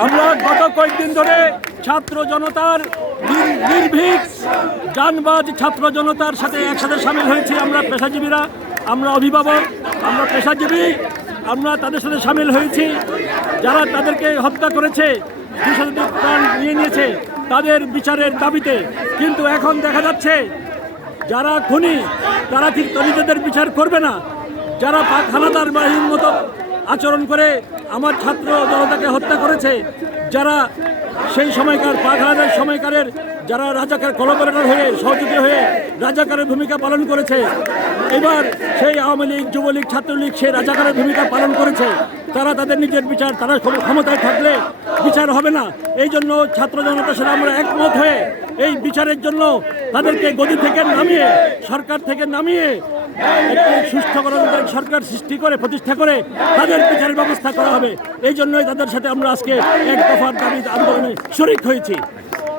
আমরা গত কয়েকদিন ধরে ছাত্র জনতার নির- নির্ভীক যানবাজ ছাত্র জনতার সাথে একসাথে সামিল হয়েছি আমরা পেশাজীবীরা। আমরা অভিভাবক, আমরা পেশাজীবী, আমরা তাদের সাথে সামিল হয়েছি। যারা তাদেরকে হত্যা করেছে প্রাণ নিয়ে নিয়েছে, তাদের বিচারের দাবিতে। কিন্তু এখন দেখা যাচ্ছে, যারা খুনি, তারা ঠিক নিজেদের বিচার করবে না। যারা পাক হানাদার বাহিনীর মতো আচরণ করে আমার ছাত্র জনতাকে হত্যা করেছে, যারা সেই সময়কার পাক হানাদার সময়কারের যারা রাজাকার কলাবরেটর হয়ে, সহযোগী হয়ে রাজাকারের ভূমিকা পালন করেছে, এবার সেই আওয়ামী লীগ, যুবলীগ, ছাত্রলীগ সেই রাজাকারের ভূমিকা পালন করেছে, তারা তাদের নিজের বিচার, তারা ক্ষম- ক্ষমতায় থাকলে বিচার হবে না। এই জন্য ছাত্র জনতার সাথে আমরা একমত হয়ে এই বিচারের জন্য তাদেরকে গদি থেকে নামিয়ে, সরকার থেকে নামিয়ে একটি সুস্থ গণতান্ত্রিক সরকার সৃষ্টি করে, প্রতিষ্ঠা করে তাদের বিচারের ব্যবস্থা করা হবে। এই জন্যই তাদের সাথে আমরা আজকে এক দফার দাবি আন্দোলনে শরিক হয়েছি।